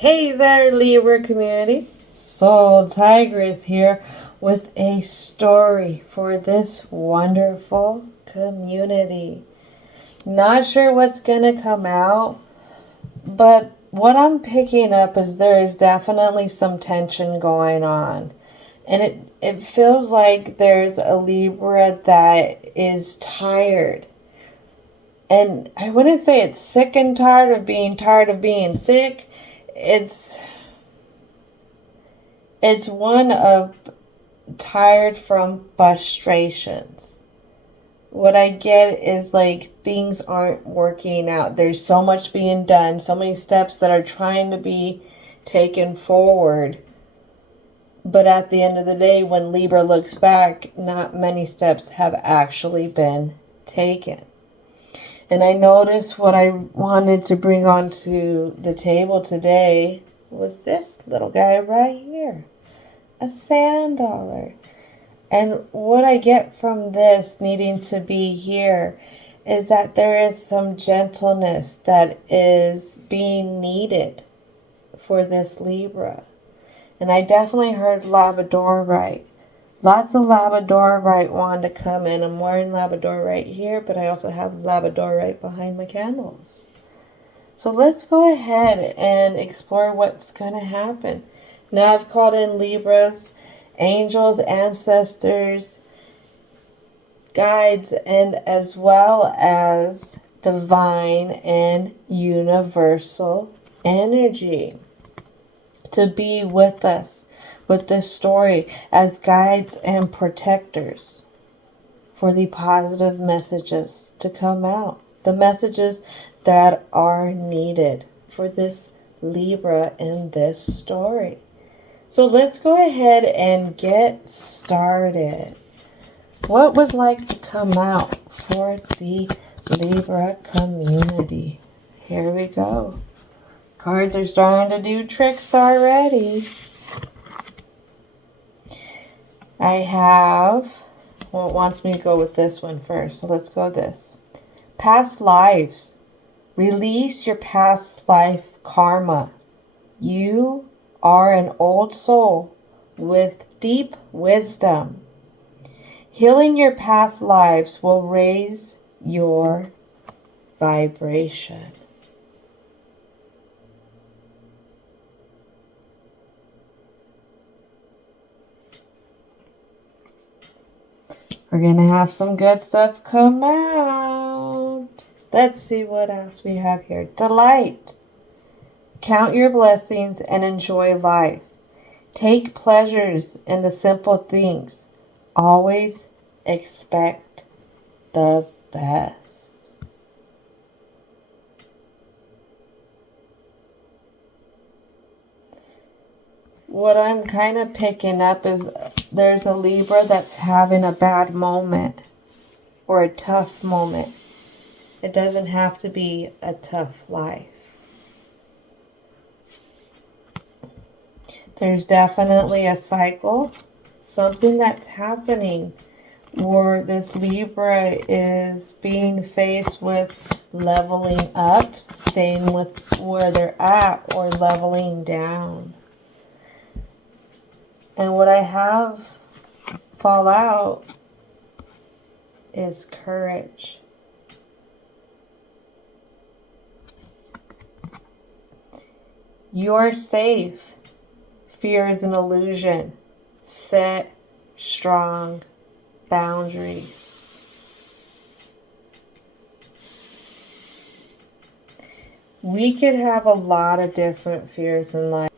Hey there, Libra community. Soul Tigress here with a story for this wonderful community. Not sure what's going to come out, but what I'm picking up is there is definitely some tension going on. And it feels like there's a Libra that is tired. And I wouldn't say it's sick and tired of being sick. It's one of tired from frustrations. What I get is like things aren't working out. There's so much being done, so many steps that are trying to be taken forward. But at the end of the day, when Libra looks back, not many steps have actually been taken. And I noticed what I wanted to bring onto the table today was this little guy right here. A sand dollar. And what I get from this needing to be here is that there is some gentleness that is being needed for this Libra. And I definitely heard Labradorite. Lots of Labradorite wanted to come in. I'm wearing Labradorite here, but I also have Labradorite behind my candles. So let's go ahead and explore what's going to happen. Now I've called in Libras, angels, ancestors, guides, and as well as divine and universal energy to be with us with this story as guides and protectors for the positive messages to come out. The messages that are needed for this Libra in this story. So let's go ahead and get started. What would like to come out for the Libra community? Here we go. Cards are starting to do tricks already. I have, well, it wants me to go with this one first, so let's go with this. Past lives. Release your past life karma. You are an old soul with deep wisdom. Healing your past lives will raise your vibration. We're going to have some good stuff come out. Let's see what else we have here. Delight. Count your blessings and enjoy life. Take pleasures in the simple things. Always expect the best. What I'm kind of picking up is there's a Libra that's having a bad moment or a tough moment. It doesn't have to be a tough life. There's definitely a cycle, something that's happening where this Libra is being faced with leveling up, staying with where they're at, or leveling down. And what I have fall out is courage. You're safe. Fear is an illusion. Set strong boundaries. We could have a lot of different fears in life.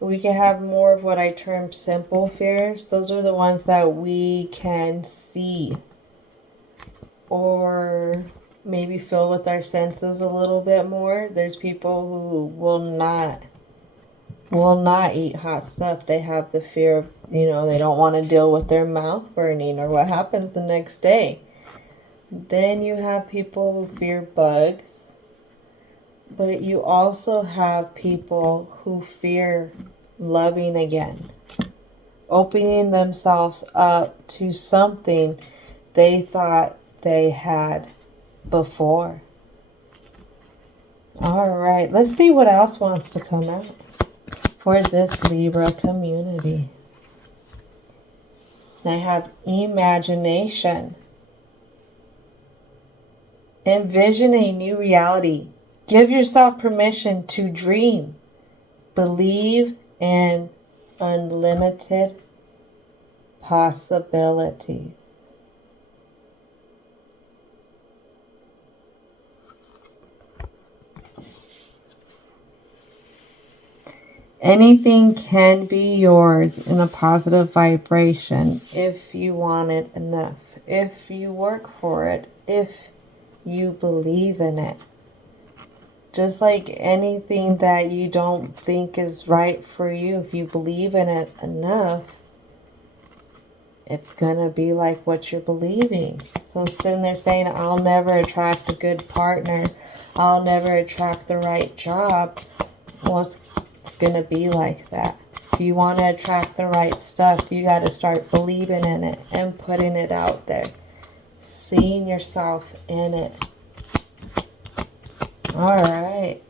We can have more of what I term simple fears. Those are the ones that we can see or maybe feel with our senses a little bit more. There's people who will not eat hot stuff. They have the fear of, they don't want to deal with their mouth burning or what happens the next day. Then you have people who fear bugs. But you also have people who fear loving again, opening themselves up to something they thought they had before. All right, let's see what else wants to come out. for this Libra community. And I have imagination. Envision a new reality. Give yourself permission to dream. Believe in unlimited possibilities. Anything can be yours in a positive vibration if you want it enough, if you work for it, if you believe in it. Just like anything that you don't think is right for you, if you believe in it enough, it's gonna be like what you're believing. So sitting there saying, I'll never attract a good partner, I'll never attract the right job, well, it's gonna be like that. If you want to attract the right stuff, you got to start believing in it and putting it out there, seeing yourself in it. All right,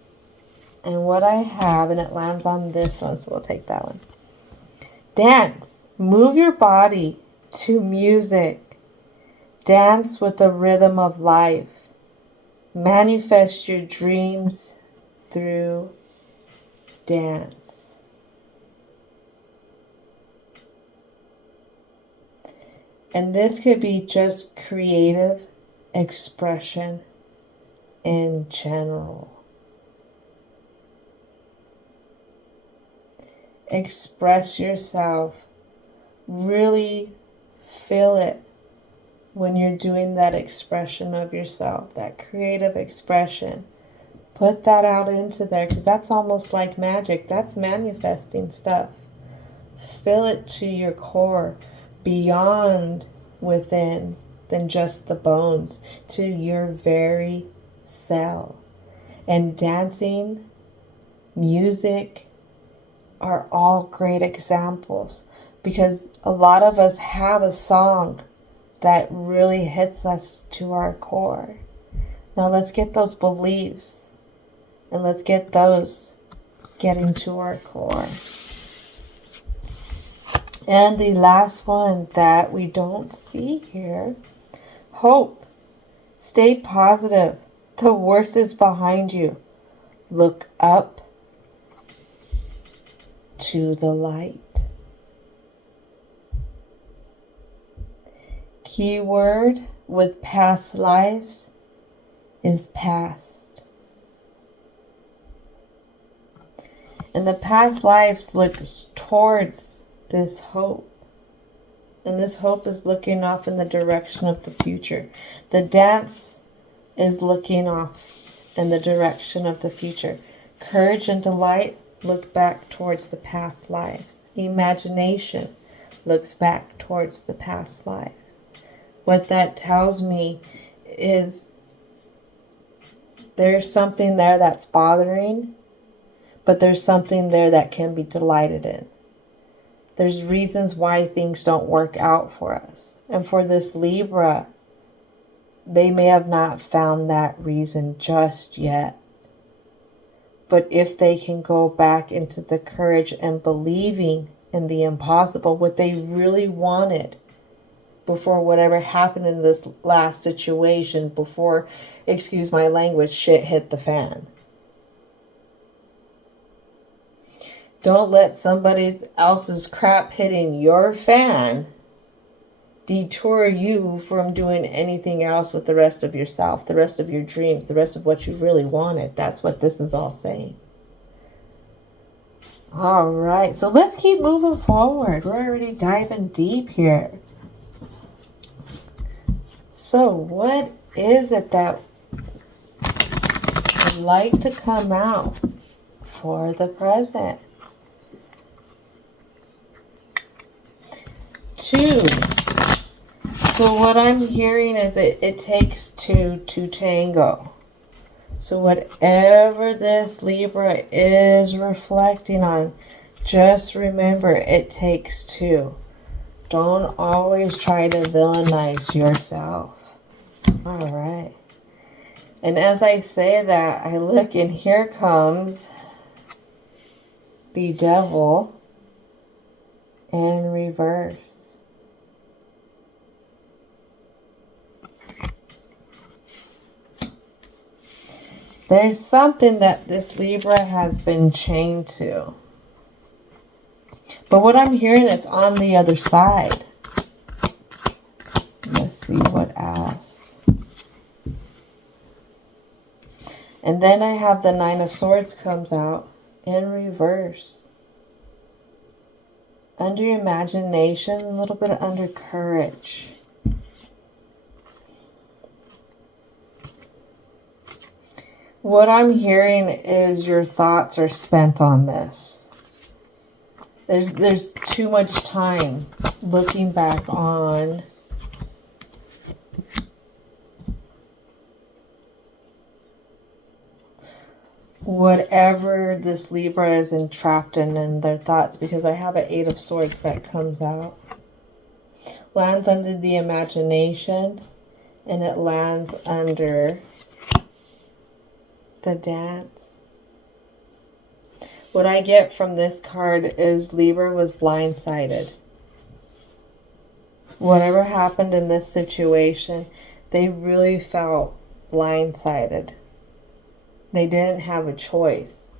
and what I have, and it lands on this one, so we'll take that one. Dance. Move your body to music. Dance with the rhythm of life. Manifest your dreams through dance. And this could be just creative expression in general. Express yourself. Really feel it when you're doing that expression of yourself, that creative expression. Put that out into there, because that's almost like magic. That's manifesting stuff. Feel it to your core, beyond within than just the bones, to your very cell. And dancing, music are all great examples, because a lot of us have a song that really hits us to our core. Now let's get those beliefs. And let's get those getting to our core. And the last one that we don't see here, hope. Stay positive. The worst is behind you. Look up to the light. Keyword with past lives is past. And the past lives looks towards this hope. And this hope is looking off in the direction of the future. The dance is looking off in the direction of the future. Courage and delight look back towards the past lives. Imagination looks back towards the past lives. What that tells me is there's something there that's bothering, but there's something there that can be delighted in. There's reasons why things don't work out for us. And for this Libra, they may have not found that reason just yet. But if they can go back into the courage and believing in the impossible, what they really wanted before whatever happened in this last situation, before, excuse my language, shit hit the fan. Don't let somebody else's crap hitting your fan detour you from doing anything else with the rest of yourself, the rest of your dreams, the rest of what you really wanted. That's what this is all saying. All right, so let's keep moving forward. We're already diving deep here. So what is it that would like to come out for the present? 2. So what I'm hearing is it takes two to tango. So whatever this Libra is reflecting on, just remember it takes two. Don't always try to villainize yourself. All right. And as I say that, I look and here comes the Devil in reverse. There's something that this Libra has been chained to. But what I'm hearing, it's on the other side. Let's see what else. And then I have the Nine of Swords comes out in reverse. Under imagination, a little bit under courage. What I'm hearing is your thoughts are spent on this. There's too much time looking back on whatever this Libra is entrapped in their thoughts, because I have an Eight of Swords that comes out. Lands under the imagination, and it lands under the dance. What I get from this card is Libra was blindsided. Whatever happened in this situation, they really felt blindsided. They didn't have a choice.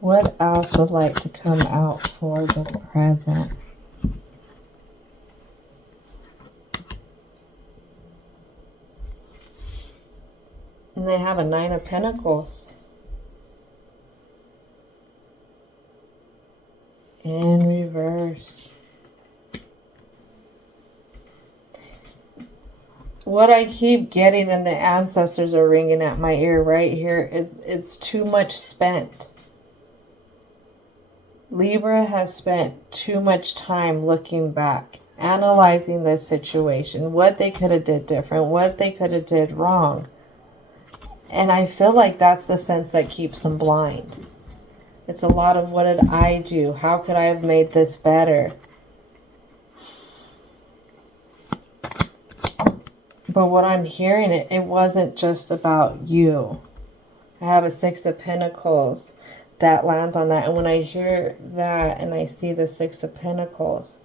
What else would like to come out for the present? And they have a Nine of Pentacles in reverse. What I keep getting, and the ancestors are ringing at my ear right here, is it's too much spent. Libra has spent too much time looking back, analyzing this situation, what they could have did different, what they could have did wrong. And I feel like that's the sense that keeps them blind. It's a lot of, what did I do? How could I have made this better? But what I'm hearing, it wasn't just about you. I have a Six of Pentacles that lands on that. And when I hear that and I see the Six of Pentacles,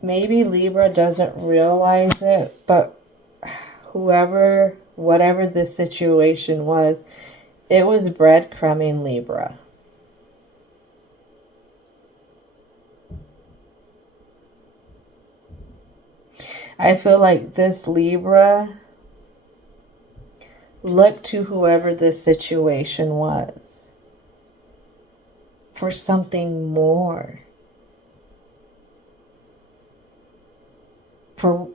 maybe Libra doesn't realize it, but whatever this situation was, it was breadcrumbing Libra. I feel like this Libra looked to whoever this situation was for something more. For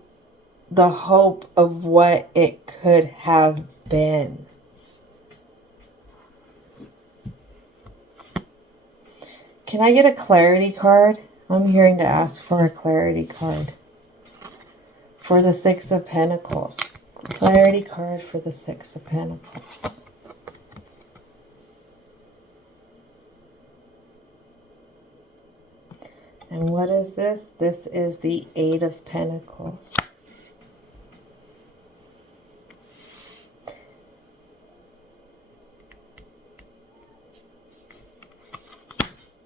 the hope of what it could have been. Can I get a clarity card? I'm hearing to ask for a clarity card. For the Six of Pentacles. Clarity card for the Six of Pentacles. And what is this? This is the Eight of Pentacles.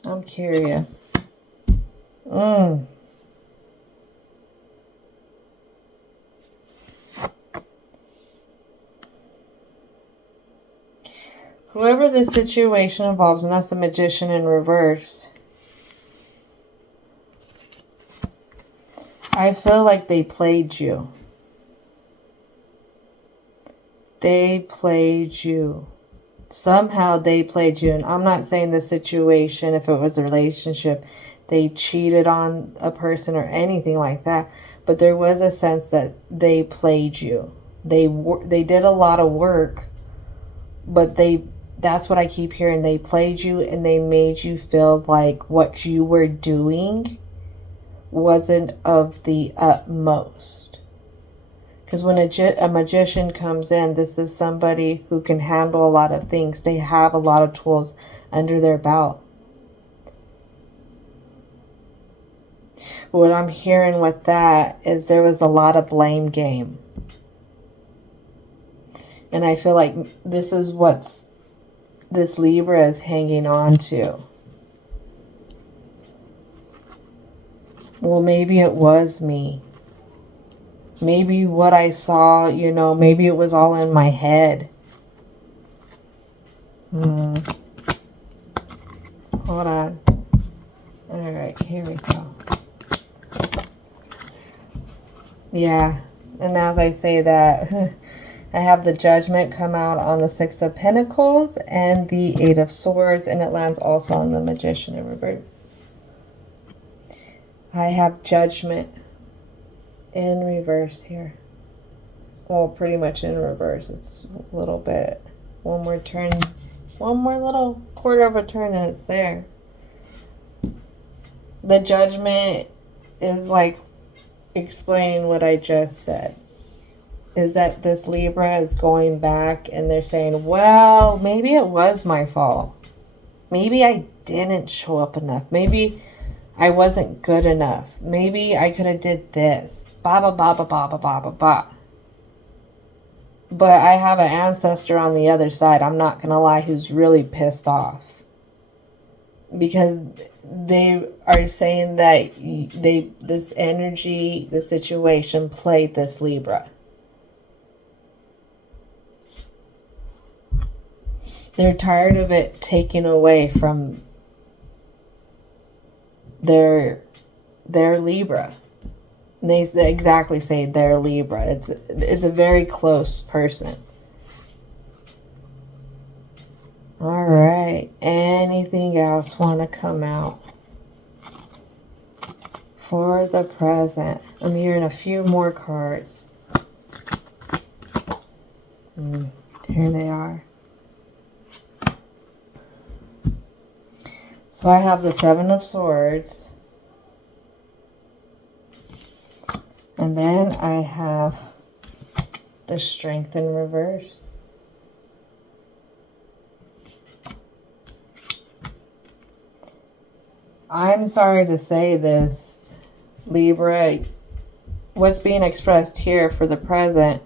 I'm curious. Whoever this situation involves, and that's the Magician in reverse, I feel like they played you. They played you. Somehow they played you. And I'm not saying the situation, if it was a relationship, they cheated on a person or anything like that. But there was a sense that they played you. They did a lot of work, but that's what I keep hearing. They played you and they made you feel like what you were doing wasn't of the utmost. Because when a magician comes in, this is somebody who can handle a lot of things. They have a lot of tools under their belt. What I'm hearing with that is there was a lot of blame game. And I feel like this is what's this Libra is hanging on to. Well, maybe it was me. Maybe what I saw, you know, maybe it was all in my head. Hold on. All right, here we go. Yeah, and as I say that, I have the Judgment come out on the Six of Pentacles and the Eight of Swords, and it lands also on the Magician in reverse. I have Judgment in reverse here. Well, pretty much in reverse. It's a little bit, one more turn, one more little quarter of a turn and it's there. The Judgment is like explaining what I just said. Is that this Libra is going back and they're saying, well, maybe it was my fault. Maybe I didn't show up enough. Maybe I wasn't good enough. Maybe I could have did this. Ba ba ba ba ba ba ba ba ba. But I have an ancestor on the other side, I'm not going to lie, who's really pissed off. Because they are saying that this energy, the situation played this Libra. They're tired of it taking away from their Libra. They exactly say they're Libra. It's a very close person. All right. Anything else want to come out for the present? I'm hearing a few more cards. Here they are. So I have the Seven of Swords. And then I have the Strength in reverse. I'm sorry to say this, Libra. What's being expressed here for the present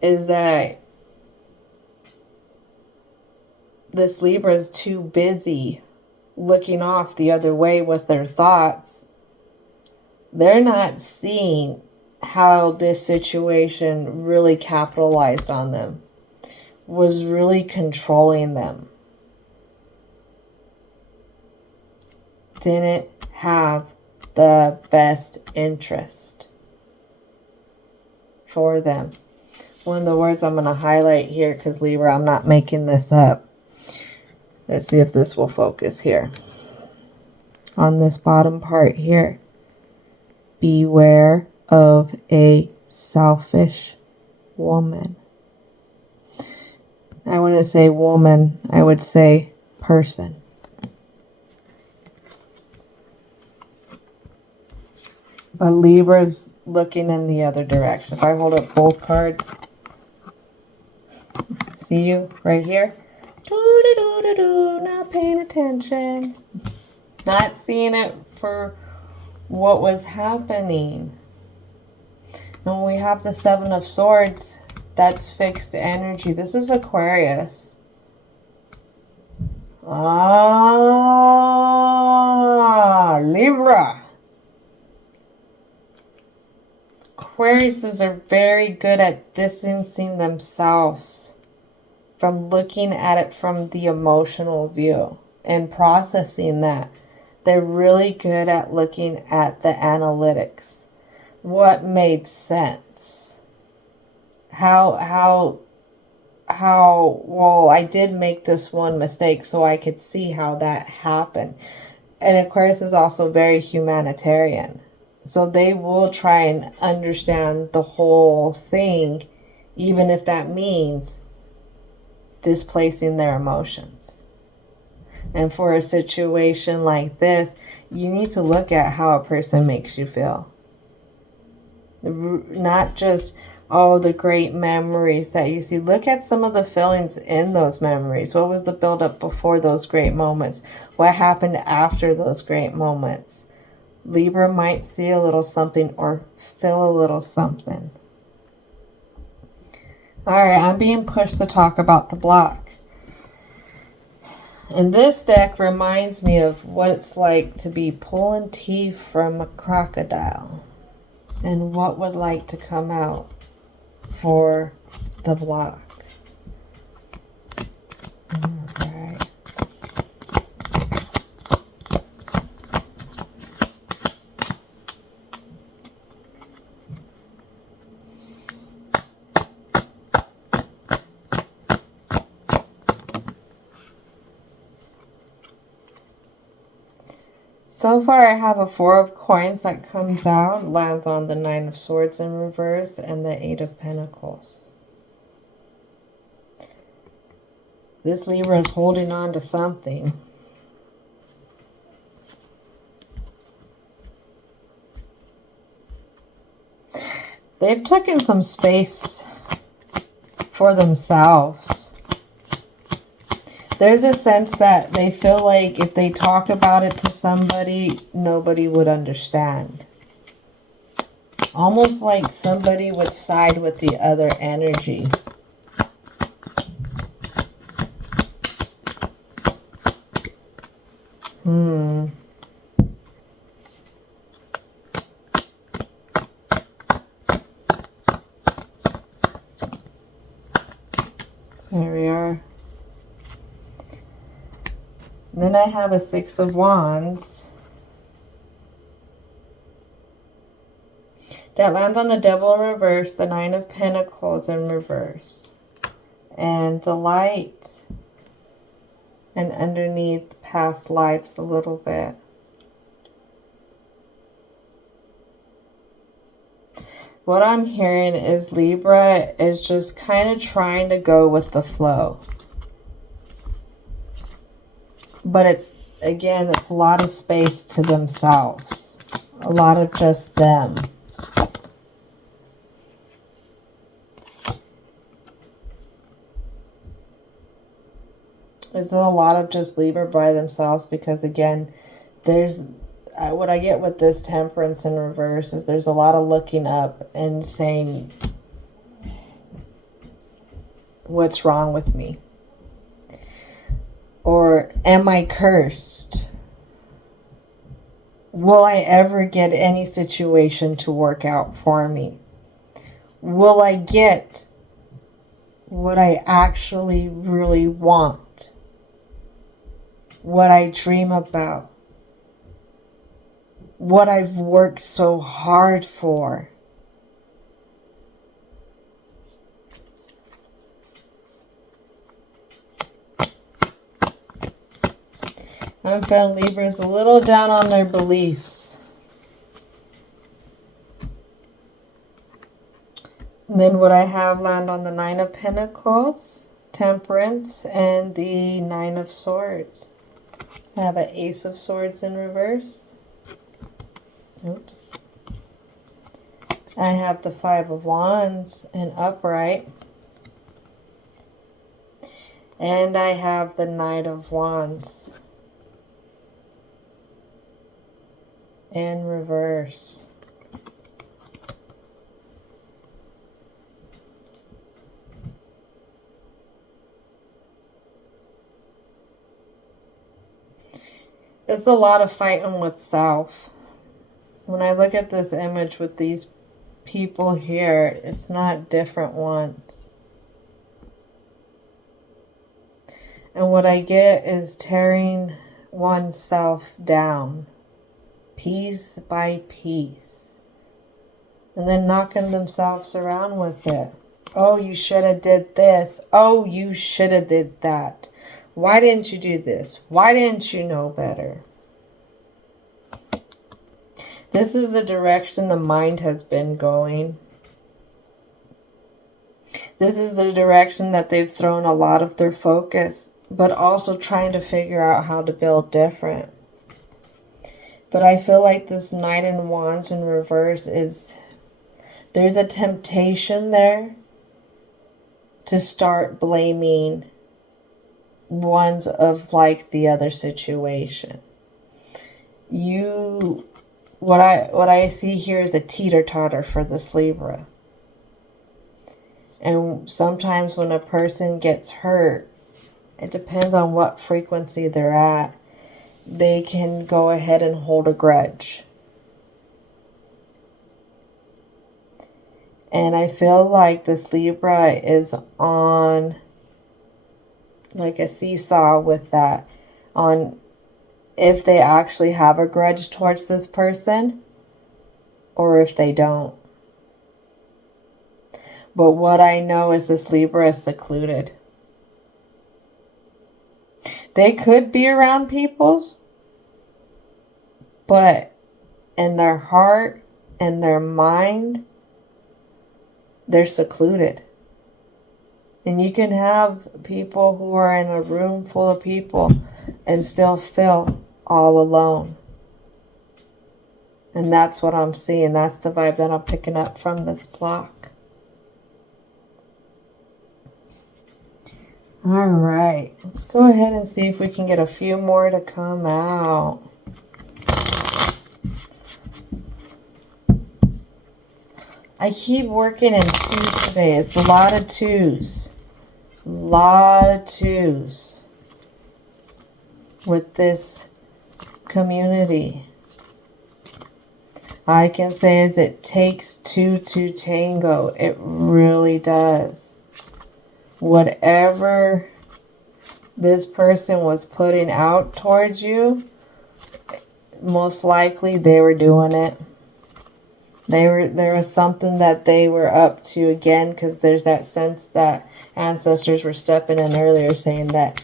is that this Libra is too busy looking off the other way with their thoughts. They're not seeing how this situation really capitalized on them, was really controlling them. Didn't have the best interest for them. One of the words I'm going to highlight here, because Libra, I'm not making this up. Let's see if this will focus here. On this bottom part here. Beware of a selfish woman. I wouldn't say woman, I would say person. But Libra's looking in the other direction. If I hold up both cards, see you right here? Not paying attention. Not seeing it for what was happening. And when we have the Seven of Swords, that's fixed energy. This is Aquarius. Libra. Aquariuses are very good at distancing themselves from looking at it from the emotional view and processing that. They're really good at looking at the analytics. What made sense? How, well, I did make this one mistake so I could see how that happened. And Aquarius is also very humanitarian. So they will try and understand the whole thing, even if that means displacing their emotions. And for a situation like this, you need to look at how a person makes you feel. Not just, oh, the great memories that you see. Look at some of the feelings in those memories. What was the buildup before those great moments? What happened after those great moments? Libra might see a little something or feel a little something. Alright, I'm being pushed to talk about the block. And this deck reminds me of what it's like to be pulling teeth from a crocodile. And what would like to come out for the block. Alright. So far I have a 4 of coins that comes out, lands on the 9 of swords in reverse and the 8 of pentacles. This Libra is holding on to something. They've taken some space for themselves. There's a sense that they feel like if they talk about it to somebody, nobody would understand. Almost like somebody would side with the other energy. There we are. Then I have a 6 of Wands. That lands on the Devil in reverse, the 9 of Pentacles in reverse. And the light. And underneath past lives a little bit. What I'm hearing is Libra is just kind of trying to go with the flow. But it's, again, it's a lot of space to themselves. A lot of just them. There's a lot of just Libra by themselves because, again, there's... what I get with this Temperance in reverse is there's a lot of looking up and saying, what's wrong with me? Or am I cursed? Will I ever get any situation to work out for me? Will I get what I actually really want? What I dream about? What I've worked so hard for? I'm feeling Libra's a little down on their beliefs. And then what I have land on the 9 of Pentacles, Temperance, and the 9 of Swords. I have an Ace of Swords in reverse. Oops. I have the 5 of Wands in upright. And I have the Knight of Wands in reverse. It's a lot of fighting with self. When I look at this image with these people here, it's not different ones. And what I get is tearing oneself down, piece by piece. And then knocking themselves around with it. Oh, you should have did this. Oh, you should have did that. Why didn't you do this? Why didn't you know better? This is the direction the mind has been going. This is the direction that they've thrown a lot of their focus, but also trying to figure out how to build different. But I feel like this Knight in Wands in reverse is, there's a temptation there to start blaming ones of like the other situation. You what I see here is a teeter-totter for this Libra. And sometimes when a person gets hurt, it depends on what frequency they're at. They can go ahead and hold a grudge. And I feel like this Libra is on like a seesaw with that. On if they actually have a grudge towards this person or if they don't. But what I know is this Libra is secluded. They could be around people, but in their heart and their mind, they're secluded. And you can have people who are in a room full of people and still feel all alone. And that's what I'm seeing. That's the vibe that I'm picking up from this block. All right. Let's go ahead and see if we can get a few more to come out. I keep working in twos today. It's a lot of twos. A lot of twos with this community. I can say is it takes two to tango. It really does. Whatever this person was putting out towards you, most likely they were doing it. There was something that they were up to again, because there's that sense that ancestors were stepping in earlier saying that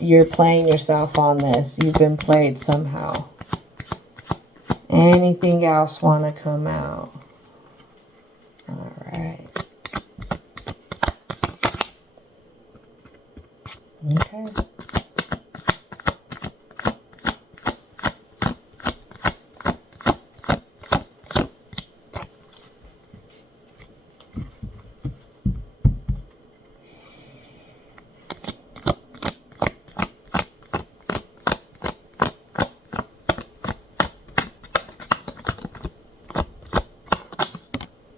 you're playing yourself on this. You've been played somehow. Anything else want to come out? All right. Okay.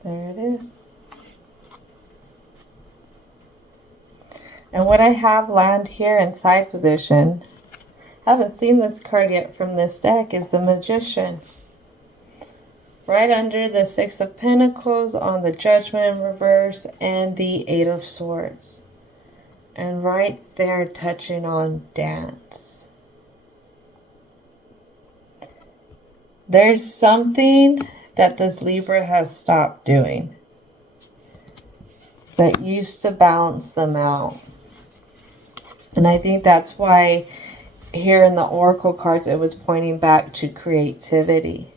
There it is. And what I have land here in side position, haven't seen this card yet from this deck, is the Magician. Right under the Six of Pentacles, on the Judgment in reverse, and the Eight of Swords. And right there touching on dance. There's something that this Libra has stopped doing that used to balance them out. And I think that's why here in the Oracle cards it was pointing back to creativity.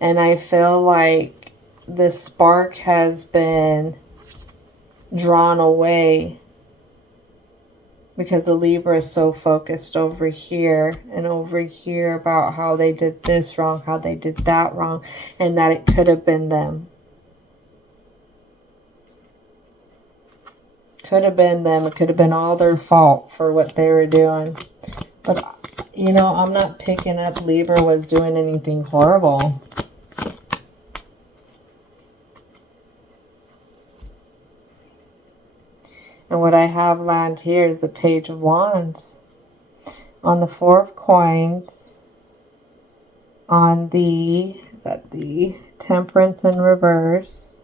And I feel like the spark has been drawn away because the Libra is so focused over here and over here about how they did this wrong, how they did that wrong, and that it could have been them. Could have been them. It could have been all their fault for what they were doing. But, you know, I'm not picking up Libra was doing anything horrible. And what I have land here is the Page of Wands. On the Four of Coins. On the, is that the Temperance in reverse.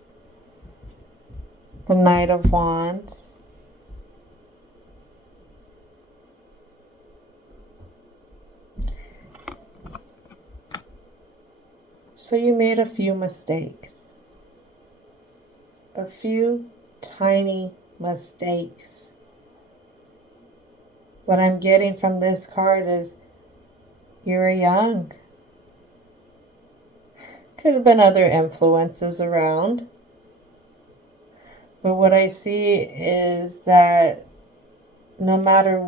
The Knight of Wands. So you made a few mistakes. A few tiny mistakes. What I'm getting from this card is you're young. Could have been other influences around. But what I see is that no matter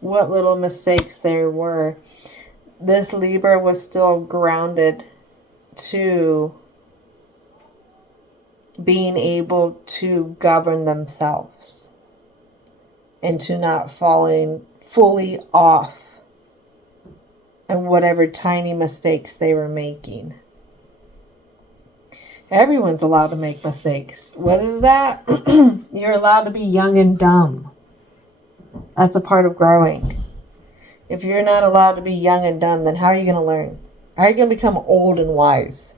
what little mistakes there were, this Libra was still grounded to being able to govern themselves and to not falling fully off and whatever tiny mistakes they were making. Everyone's allowed to make mistakes. What is that? You're allowed to be young and dumb. That's a part of growing. If you're not allowed to be young and dumb, then how are you going to learn? How are you going to become old and wise?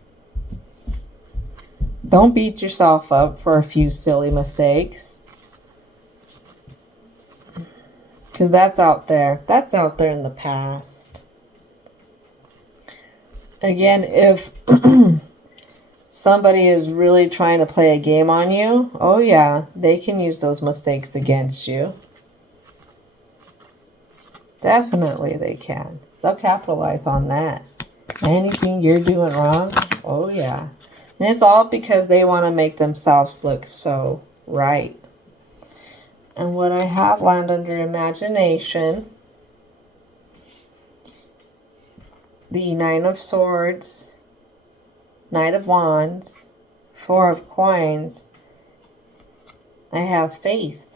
Don't beat yourself up for a few silly mistakes. Because that's out there. That's out there in the past. Again, if somebody is really trying to play a game on you, oh yeah, they can use those mistakes against you. Definitely they can. They'll capitalize on that. Anything you're doing wrong, oh yeah. And it's all because they want to make themselves look so right. And what I have lined under imagination, the Nine of Swords, Knight of Wands, Four of Coins, I have faith.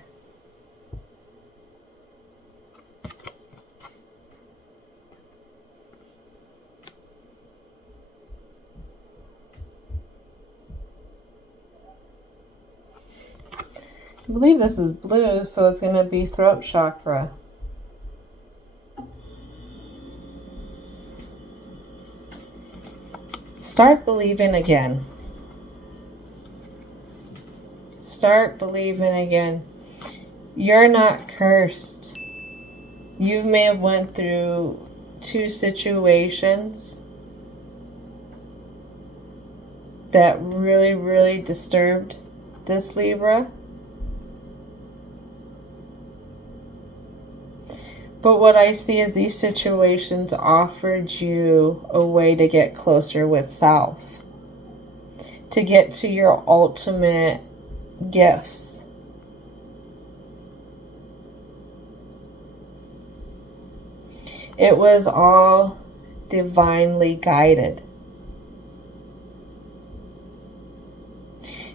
I believe this is blue, so it's going to be throat chakra. Start believing again. Start believing again. You're not cursed. You may have went through 2 situations that really, really disturbed this Libra. But what I see is these situations offered you a way to get closer with self, to get to your ultimate gifts. It was all divinely guided.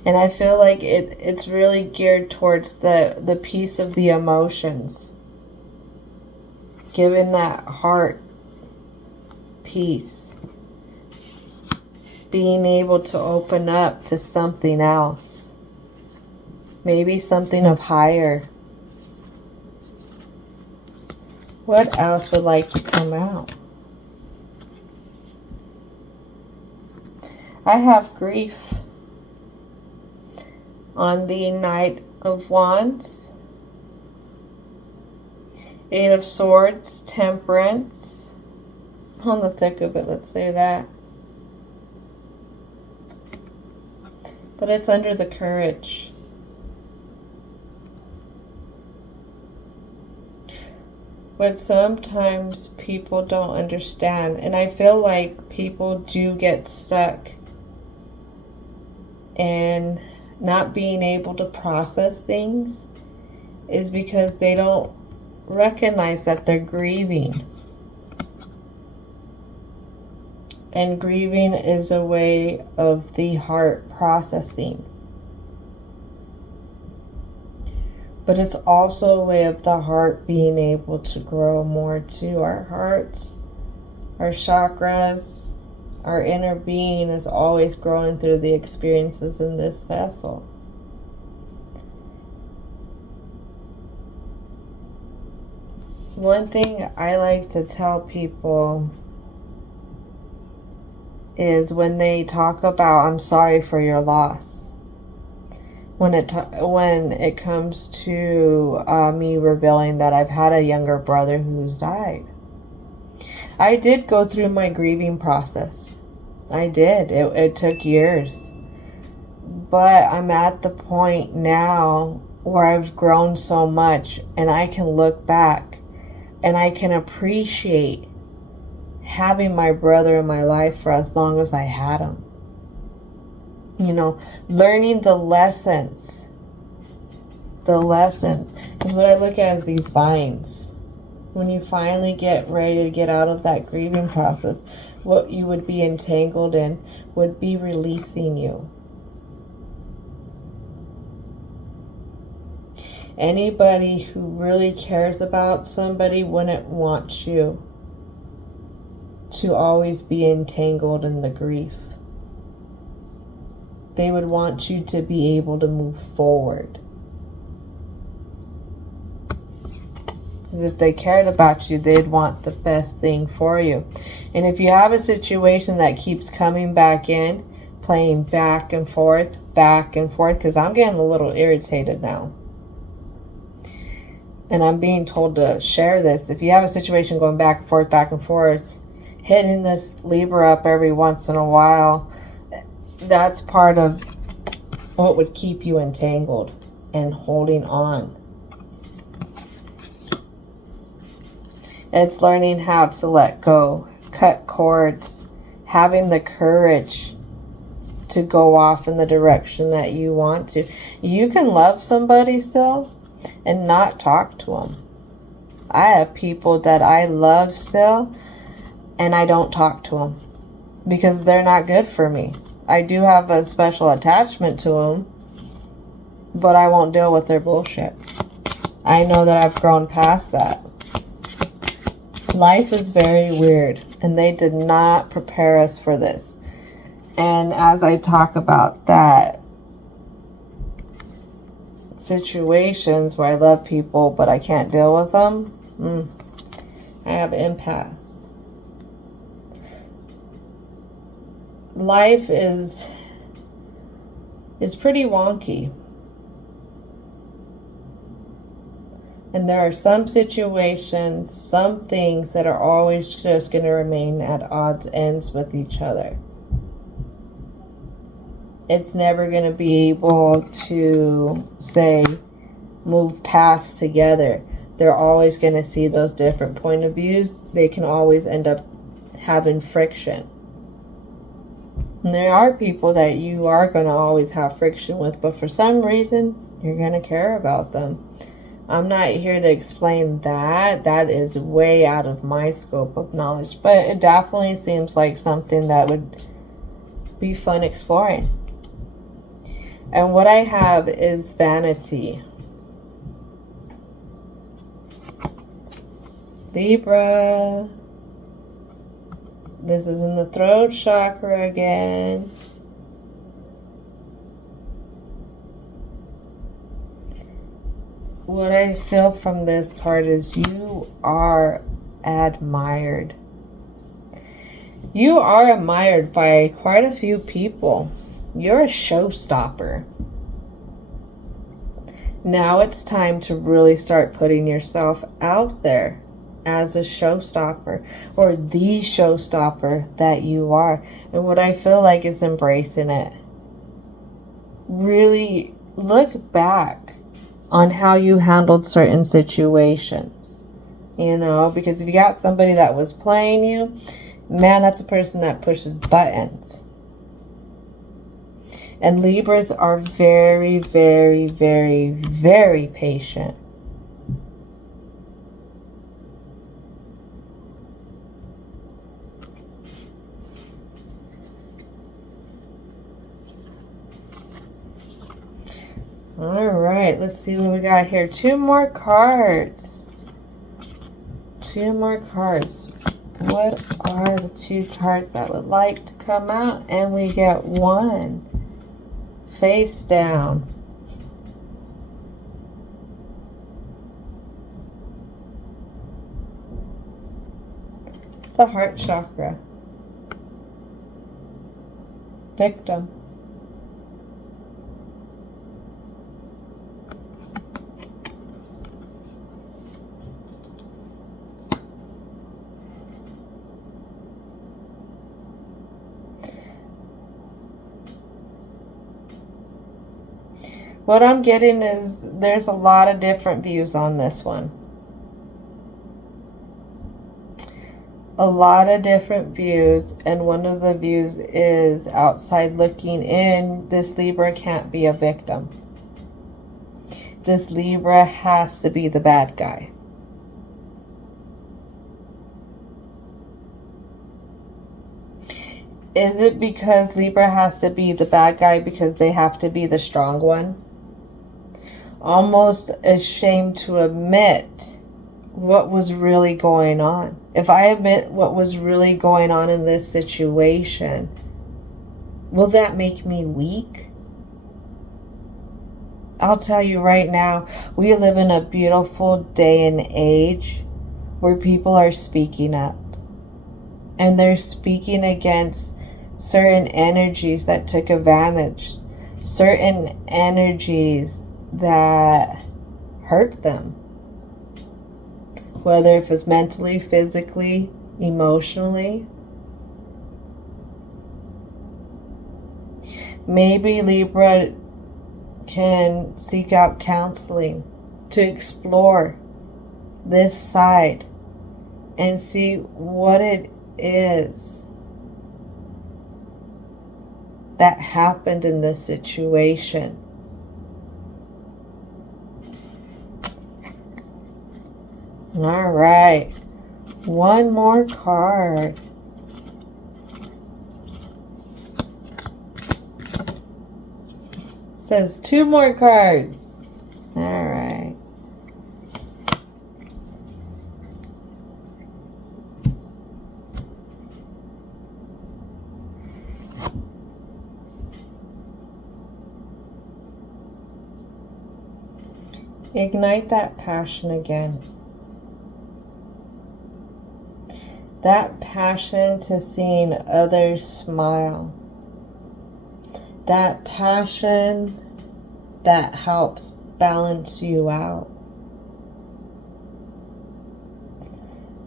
And I feel like it's really geared towards the piece of the emotions. Giving that heart peace. Being able to open up to something else. Maybe something of higher. What else would like to come out? I have grief on the Knight of Wands. 8 of Swords, Temperance. On the thick of it, let's say that. But it's under the Courage. But sometimes people don't understand. And I feel like people do get stuck in not being able to process things is because they don't recognize that they're grieving. And grieving is a way of the heart processing. But it's also a way of the heart being able to grow more to our hearts, our chakras, our inner being is always growing through the experiences in this vessel. One thing I like to tell people is when they talk about, I'm sorry for your loss. When it comes to me revealing that I've had a younger brother who's died. I did go through my grieving process. I did. It took years. But I'm at the point now where I've grown so much and I can look back and I can appreciate having my brother in my life for as long as I had him. You know, learning the lessons. The lessons is what I look at as these vines. When you finally get ready to get out of that grieving process, what you would be entangled in would be releasing you. Anybody who really cares about somebody wouldn't want you to always be entangled in the grief. They would want you to be able to move forward. Because if they cared about you, they'd want the best thing for you. And if you have a situation that keeps coming back in, playing back and forth, because I'm getting a little irritated now. And I'm being told to share this. If you have a situation going back and forth, hitting this Libra up every once in a while, that's part of what would keep you entangled and holding on. It's learning how to let go, cut cords, having the courage to go off in the direction that you want to. You can love somebody still and not talk to them. I have people that I love still and I don't talk to them because they're not good for me. I do have a special attachment to them, but I won't deal with their bullshit. I know that I've grown past that. Life is very weird, and they did not prepare us for this. And as I talk about that, situations where I love people, but I can't deal with them, I have impasse. Life is pretty wonky. And there are some situations, some things that are always just going to remain at odds ends with each other. It's never going to be able to, say, move past together. They're always going to see those different point of views. They can always end up having friction. And there are people that you are going to always have friction with, but for some reason, you're going to care about them. I'm not here to explain that. That is way out of my scope of knowledge. But it definitely seems like something that would be fun exploring. And what I have is vanity. Libra. This is in the throat chakra again. What I feel from this card is you are admired. You are admired by quite a few people. You're a showstopper. Now it's time to really start putting yourself out there as a showstopper, or the showstopper that you are. And what I feel like is embracing it. Really look back on how you handled certain situations. You know, because if you got somebody that was playing you, man, that's a person that pushes buttons. And Libras are very, very, very, very patient. All right, let's see what we got here. 2 more cards. 2 more cards. What are the 2 cards that would like to come out? And we get 1. Face down. It's the heart chakra. Victim. What I'm getting is there's a lot of different views on this one. A lot of different views, and one of the views is outside looking in. This Libra can't be a victim. This Libra has to be the bad guy. Is it because Libra has to be the bad guy because they have to be the strong one? Almost ashamed to admit what was really going on. If I admit what was really going on in this situation, will that make me weak? I'll tell you right now, we live in a beautiful day and age where people are speaking up. And they're speaking against certain energies that took advantage, certain energies that hurt them. Whether if it's mentally, physically, emotionally. Maybe Libra can seek out counseling to explore this side and see what it is that happened in this situation. All right, one more card. Says 2 more cards. All right. Ignite that passion again. That passion to seeing others smile. That passion that helps balance you out.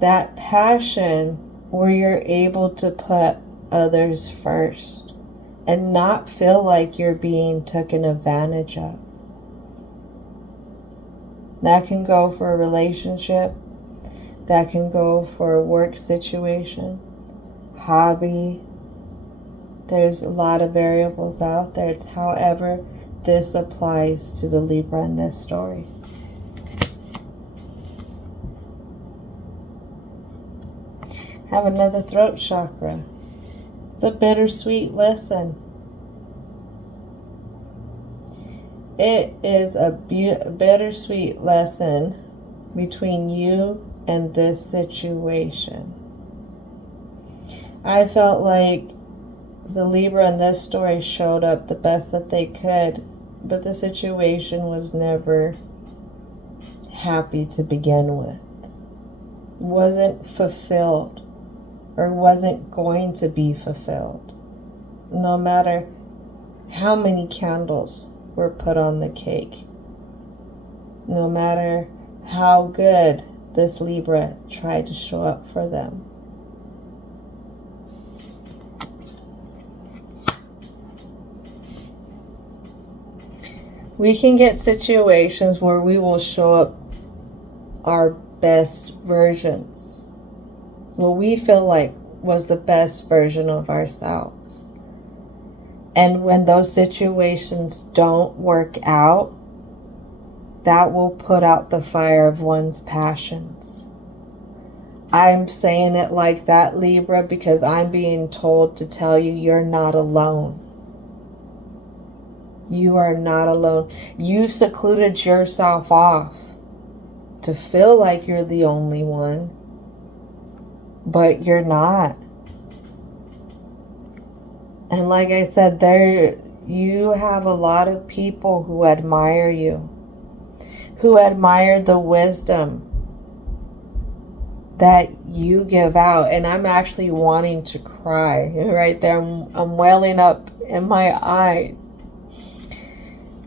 That passion where you're able to put others first and not feel like you're being taken advantage of. That can go for a relationship. That can go for a work situation, hobby. There's a lot of variables out there. It's however this applies to the Libra in this story. Have another throat chakra. It's a bittersweet lesson. It is a bittersweet lesson between you and this situation. I felt like the Libra in this story showed up the best that they could, but the situation was never happy to begin with. Wasn't fulfilled, or wasn't going to be fulfilled, no matter how many candles were put on the cake. No matter how good this Libra tried to show up for them. We can get situations where we will show up our best versions. What we feel like was the best version of ourselves. And when those situations don't work out, that will put out the fire of one's passions. I'm saying it like that, Libra, because I'm being told to tell you you're not alone. You are not alone. You secluded yourself off to feel like you're the only one, but you're not. And like I said, you have a lot of people who admire you, who admire the wisdom that you give out. And I'm actually wanting to cry right there. I'm welling up in my eyes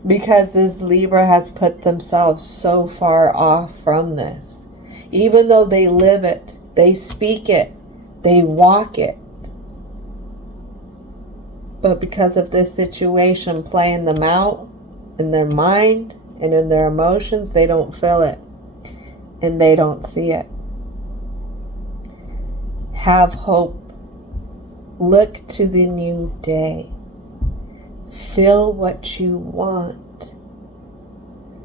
because this Libra has put themselves so far off from this. Even though they live it, they speak it, they walk it. But because of this situation playing them out in their mind and in their emotions, they don't feel it and they don't see it. Have hope. Look to the new day. Feel what you want.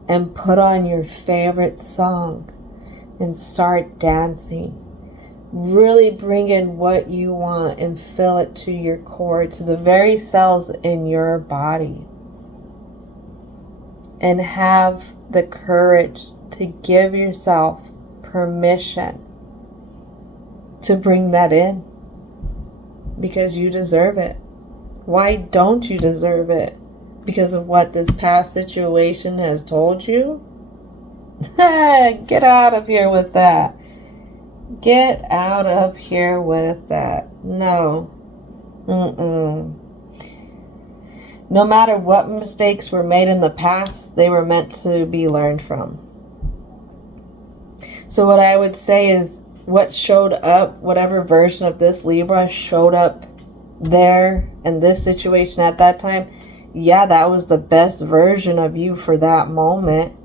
And put on your favorite song and start dancing. Really bring in what you want and feel it to your core, to the very cells in your body. And have the courage to give yourself permission to bring that in. Because you deserve it. Why don't you deserve it? Because of what this past situation has told you? Get out of here with that. Get out of here with that. No. No matter what mistakes were made in the past, they were meant to be learned from. So what I would say is, what showed up, whatever version of this Libra showed up there in this situation at that time, yeah, that was the best version of you for that moment.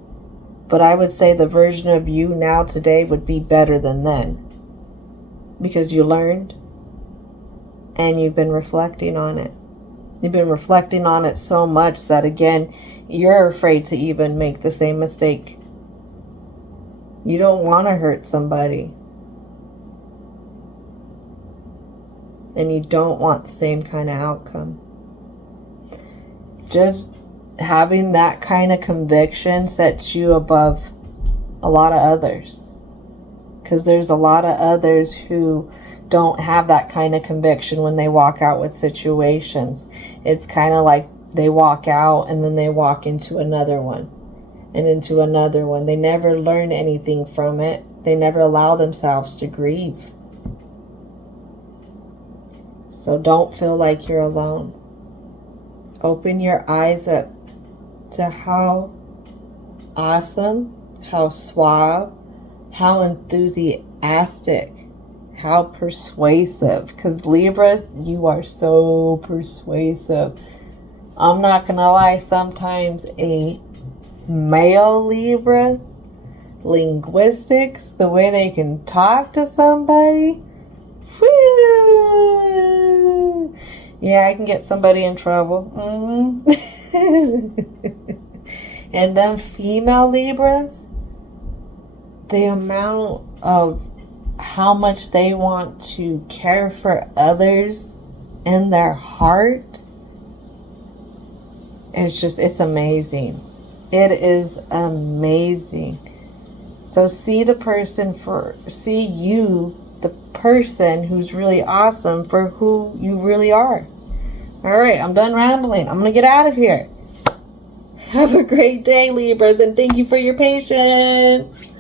But I would say the version of you now today would be better than then. Because you learned and you've been reflecting on it. You've been reflecting on it so much that, again, you're afraid to even make the same mistake. You don't want to hurt somebody. And you don't want the same kind of outcome. Just having that kind of conviction sets you above a lot of others. Because there's a lot of others who don't have that kind of conviction when they walk out with situations. It's kind of like they walk out and then they walk into another one and into another one. They never learn anything from it. They never allow themselves to grieve. So don't feel like you're alone. Open your eyes up to how awesome, how suave, how enthusiastic, how persuasive. Because Libras, you are so persuasive. I'm not going to lie, sometimes a male Libra's linguistics, the way they can talk to somebody, whoo, yeah, I can get somebody in trouble. And then female Libras, the amount of how much they want to care for others in their heart is just, it's amazing. It is amazing. So see the person see you, the person who's really awesome, for who you really are. All right, I'm done rambling. I'm going to get out of here. Have a great day, Libras, and thank you for your patience.